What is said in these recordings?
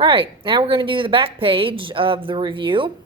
All right, now we're going to do the back page of the review.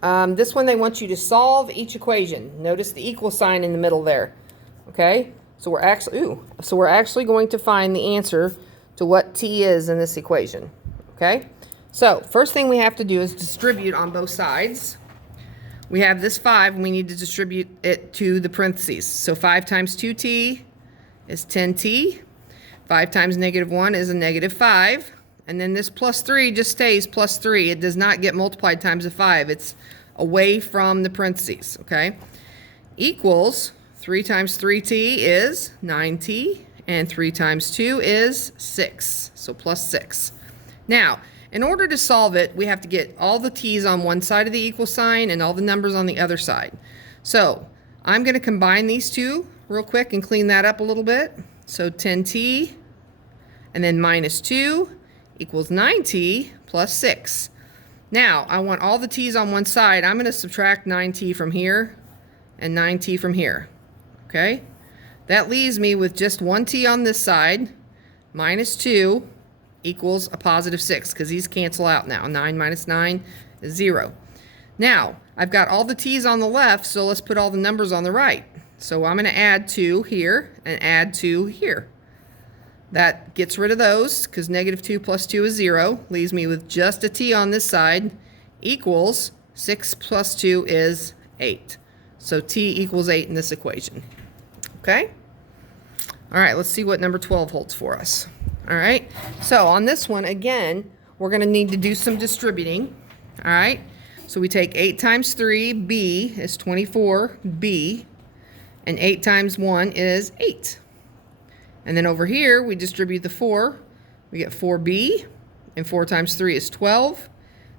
This one they want you to solve each equation. Notice the equal sign in the middle there. Okay, so we're actually going to find the answer to what t is in this equation. Okay, so first thing we have to do is distribute on both sides. We have this 5 and we need to distribute it to the parentheses. So 5 times 2t is 10t. 5 times -1 is a -5. And then this plus 3 just stays plus 3. It does not get multiplied times a 5. It's away from the parentheses, okay? Equals 3 times 3t is 9t, and 3 times 2 is 6, so plus 6. Now, in order to solve it, we have to get all the t's on one side of the equal sign and all the numbers on the other side. So I'm going to combine these two real quick and clean that up a little bit. So 10t and then minus 2 equals 9t plus 6. Now, I want all the t's on one side. I'm going to subtract 9t from here and 9t from here. Okay? That leaves me with just 1t on this side. Minus 2 equals a positive 6 because these cancel out now. 9 minus 9 is 0. Now, I've got all the t's on the left, so let's put all the numbers on the right. So I'm going to add 2 here and add 2 here. That gets rid of those because -2 plus 2 is 0. Leaves me with just a t on this side equals 6 plus 2 is 8. So t equals 8 in this equation. Okay? All right, let's see what number 12 holds for us. All right, so on this one, again, we're going to need to do some distributing. All right, so we take 8 times 3, b is 24b, and 8 times 1 is 8. And then over here, we distribute the 4. We get 4b, and 4 times 3 is 12.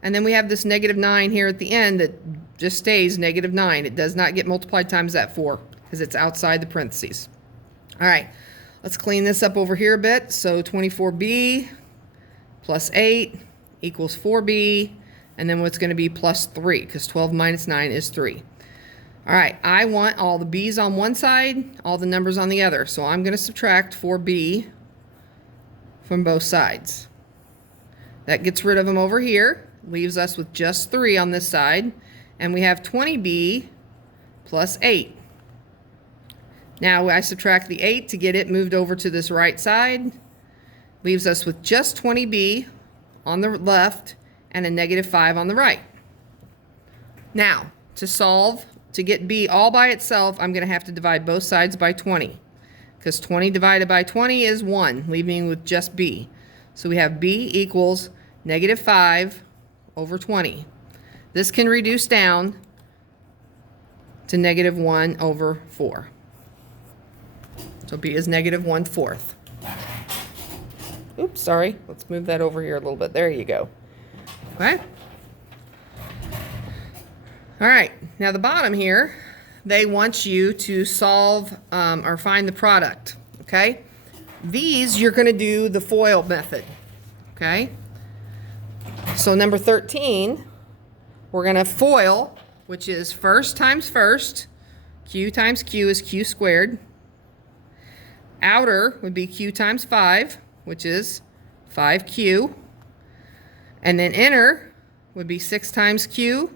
And then we have this -9 here at the end that just stays -9. It does not get multiplied times that 4 because it's outside the parentheses. All right, let's clean this up over here a bit. So 24b plus 8 equals 4b, and then what's going to be plus 3 because 12 minus 9 is 3. All right, I want all the b's on one side, all the numbers on the other. So I'm going to subtract 4b from both sides. That gets rid of them over here, leaves us with just 3 on this side, and we have 20b plus 8. Now I subtract the 8 to get it moved over to this right side, leaves us with just 20b on the left and a -5 on the right. Now, to get b all by itself, I'm going to have to divide both sides by 20 because 20 divided by 20 is 1, leaving with just b. So we have b equals -5 over 20. This can reduce down to -1 over 4. So b is -1/4. Oops, sorry. Let's move that over here a little bit. There you go. Okay. All right, now the bottom here, they want you to solve or find the product, okay? These, you're going to do the FOIL method, okay? So number 13, we're going to FOIL, which is first times first. Q times Q is Q squared. Outer would be Q times 5, which is 5Q. And then inner would be 6 times Q,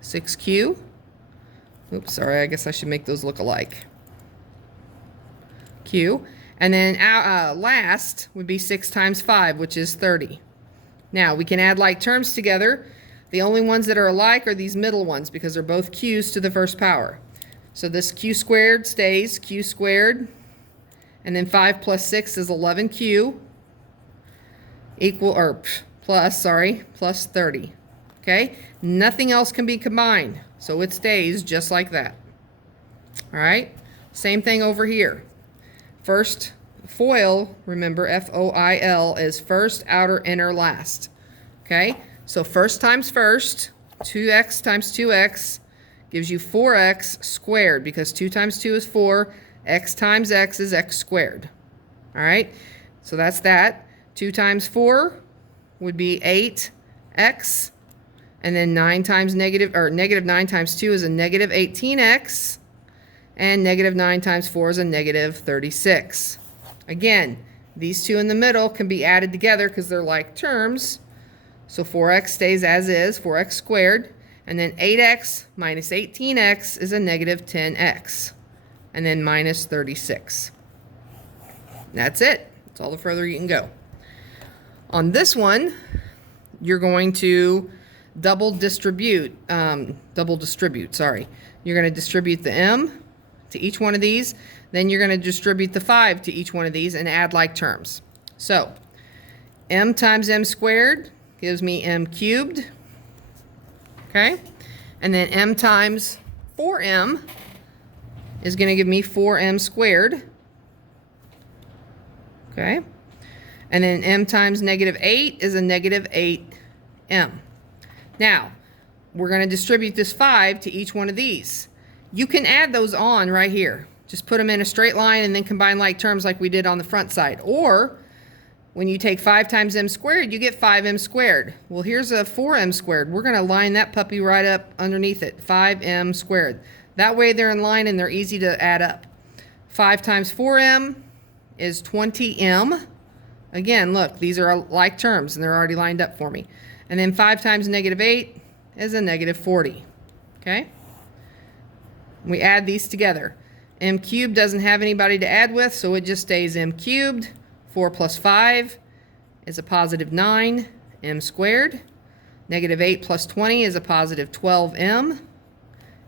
6Q. Oops, sorry, I guess I should make those look alike. Q. And then last would be 6 times 5, which is 30. Now, we can add like terms together. The only ones that are alike are these middle ones because they're both Q's to the first power. So this Q squared stays Q squared. And then 5 plus 6 is 11Q plus 30. Okay? Nothing else can be combined. So it stays just like that. All right? Same thing over here. First, FOIL, remember F-O-I-L, is first, outer, inner, last. Okay? So first times first, 2x times 2x gives you 4x squared because 2 times 2 is 4. X times x is x squared. All right? So that's that. 2 times 4 would be 8x. And then -9 times 2 is a -18x. And -9 times 4 is a -36. Again, these two in the middle can be added together because they're like terms. So 4x stays as is, 4x squared. And then 8x minus 18x is a negative 10x. And then minus 36. That's it. That's all the further you can go. On this one, you're going to double distribute, sorry. You're going to distribute the m to each one of these. Then you're going to distribute the 5 to each one of these and add like terms. So m times m squared gives me m cubed. Okay? And then m times 4m is going to give me 4m squared. Okay? And then m times negative 8 is a negative 8m. Now, we're going to distribute this 5 to each one of these. You can add those on right here. Just put them in a straight line and then combine like terms like we did on the front side. Or, when you take 5 times m squared, you get 5m squared. Well, here's a 4m squared. We're going to line that puppy right up underneath it. 5m squared. That way they're in line and they're easy to add up. 5 times 4m is 20m. Again, look, these are like terms and they're already lined up for me. And then 5 times negative 8 is a negative 40. Okay? We add these together. M cubed doesn't have anybody to add with, so it just stays m cubed. 4 plus 5 is a positive 9, m squared. Negative 8 plus 20 is a positive 12m.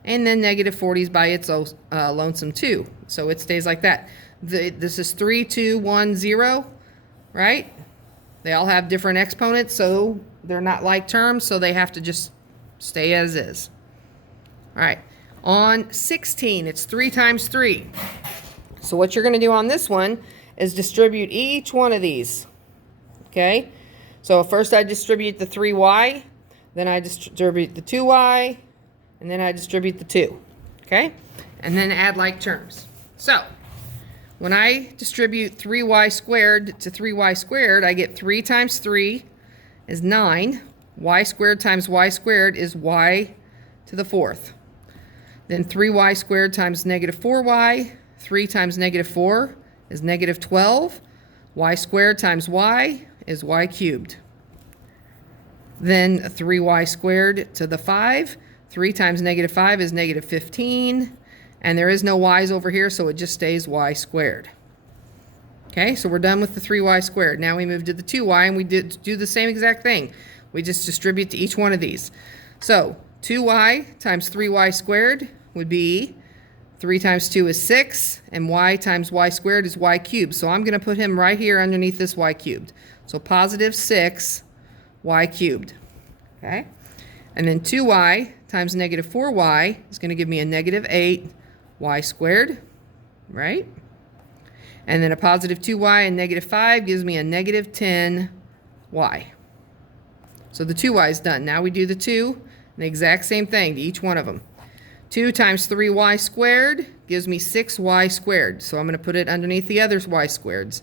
And then negative 40 is by its lonesome 2. So it stays like that. This is 3, 2, 1, 0, right? They all have different exponents, so they're not like terms, so they have to just stay as is. All right. On 16, it's 3 times 3. So what you're going to do on this one is distribute each one of these. Okay? So first I distribute the 3y, then I distribute the 2y, and then I distribute the 2. Okay? And then add like terms. So, when I distribute 3y squared to 3y squared, I get 3 times 3 is 9. Y squared times y squared is y to the 4th. Then 3y squared times negative 4y. 3 times negative 4 is negative 12. Y squared times y is y cubed. Then 3y squared to the 5. 3 times negative 5 is negative 15. And there is no y's over here, so it just stays y squared. Okay, so we're done with the 3y squared. Now we move to the 2y, and we do the same exact thing. We just distribute to each one of these. So 2y times 3y squared would be 3 times 2 is 6, and y times y squared is y cubed. So I'm going to put him right here underneath this y cubed. So positive 6 y cubed. Okay? And then 2y times negative 4y is going to give me a negative 8 y squared, right? And then a positive 2y and negative 5 gives me a negative 10y. So the 2y is done. Now we do the 2, the exact same thing to each one of them. 2 times 3y squared gives me 6y squared. So I'm going to put it underneath the other y squareds.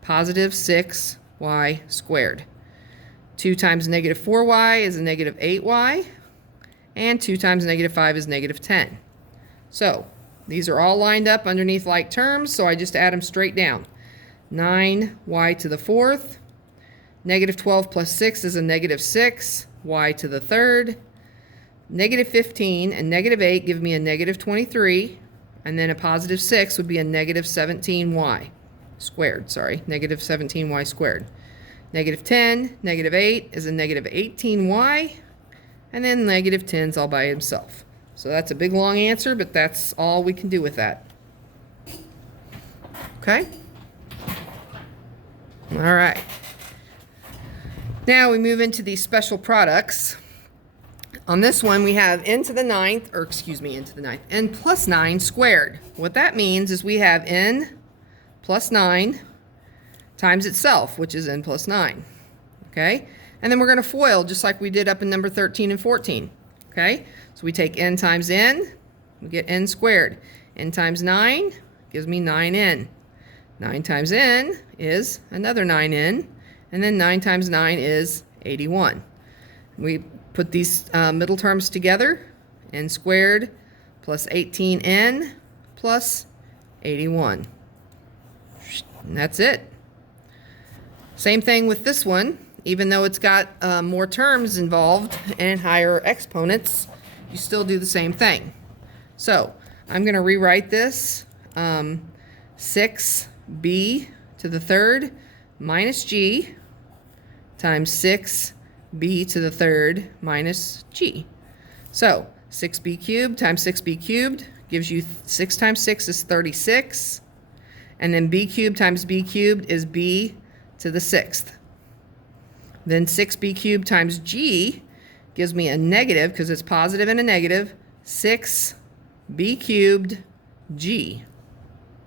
Positive 6y squared. 2 times negative 4y is a negative 8y. And 2 times negative 5 is negative 10. So these are all lined up underneath like terms, so I just add them straight down. 9y to the 4th. Negative 12 plus 6 is a negative 6. Y to the 3rd. Negative 15 and negative 8 give me a negative 23. And then a positive 6 would be a negative 17y squared. Sorry, negative 17y squared. Negative 10, negative 8 is a negative 18y. And then negative 10 is all by himself. So that's a big long answer, but that's all we can do with that. Okay? All right. Now we move into these special products. On this one, we have n plus 9 squared. What that means is we have n plus 9 times itself, which is n plus 9. Okay? And then we're going to FOIL just like we did up in number 13 and 14. Okay? So we take n times n, we get n squared. N times 9 gives me 9n. 9 times n is another 9n. And then 9 times 9 is 81. We put these middle terms together. N squared plus 18n plus 81. And that's it. Same thing with this one. Even though it's got more terms involved and higher exponents, you still do the same thing. So I'm going to rewrite this 6b to the third minus g times 6b to the third minus g. So 6b cubed times 6b cubed gives you 6 times 6 is 36. And then b cubed times b cubed is b to the sixth. Then 6b cubed times g gives me a negative, because it's positive and a negative, 6b cubed g.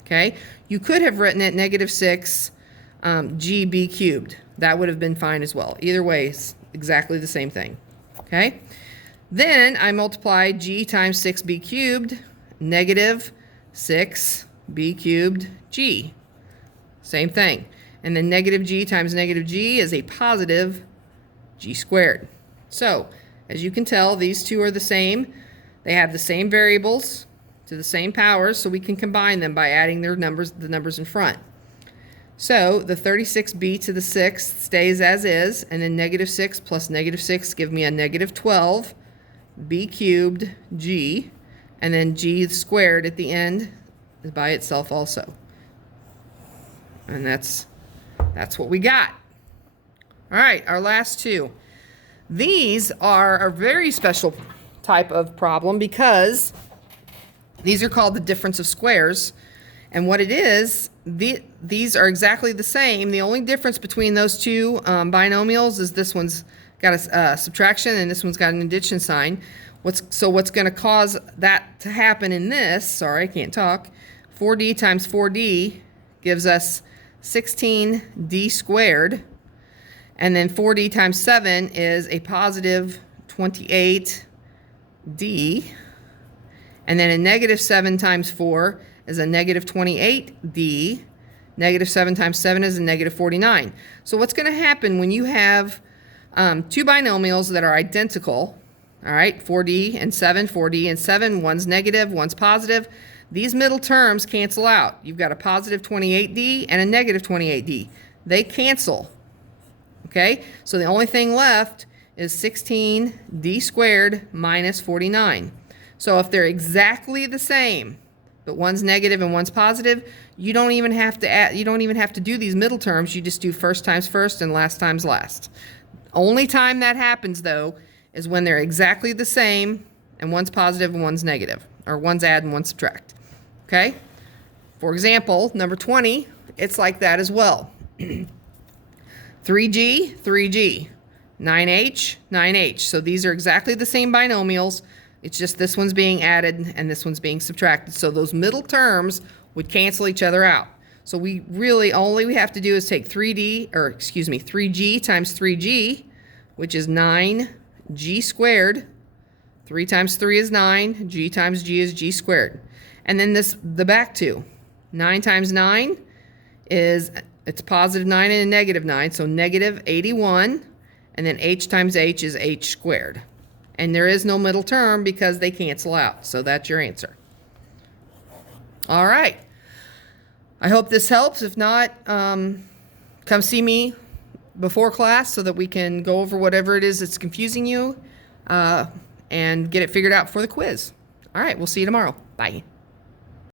Okay? You could have written it negative 6 gb cubed. That would have been fine as well. Either way, it's exactly the same thing. Okay? Then I multiply g times 6b cubed, negative 6b cubed g. Same thing. And then negative g times negative g is a positive g squared. So, as you can tell, these two are the same. They have the same variables to the same powers, so we can combine them by adding their numbers, the numbers in front. So, the 36b to the sixth stays as is, and then negative 6 plus negative 6 give me a negative 12 b cubed g, and then g squared at the end is by itself also. And that's what we got. All right, our last two. These are a very special type of problem because these are called the difference of squares. And what it is, these are exactly the same. The only difference between those two binomials is this one's got a subtraction and this one's got an addition sign. What's going to cause that to happen in this, sorry, I can't talk, 4d times 4d gives us 16d squared, and then 4d times 7 is a positive 28d, and then a negative 7 times 4 is a negative 28d, negative 7 times 7 is a negative 49. So what's going to happen when you have two binomials that are identical, all right, 4d and 7, one's negative, one's positive, these middle terms cancel out. You've got a positive 28d and a negative 28d. They cancel. Okay? So the only thing left is 16d squared minus 49. So if they're exactly the same, but one's negative and one's positive, you don't even have to add, you don't even have to do these middle terms. You just do first times first and last times last. Only time that happens, though, is when they're exactly the same and one's positive and one's negative, or one's add and one's subtract. Okay? For example, number 20, it's like that as well. 3g, 3g, 9h, 9h. So these are exactly the same binomials. It's just this one's being added and this one's being subtracted. So those middle terms would cancel each other out. So we really, all we have to do is take 3g times 3g, which is 9g squared. 3 times 3 is 9. G times g is g squared. And then the back two. 9 times 9 is, it's positive 9 and a negative 9, so negative 81. And then h times h is h squared. And there is no middle term because they cancel out. So that's your answer. All right. I hope this helps. If not, come see me before class so that we can go over whatever it is that's confusing you and get it figured out for the quiz. All right, we'll see you tomorrow. Bye.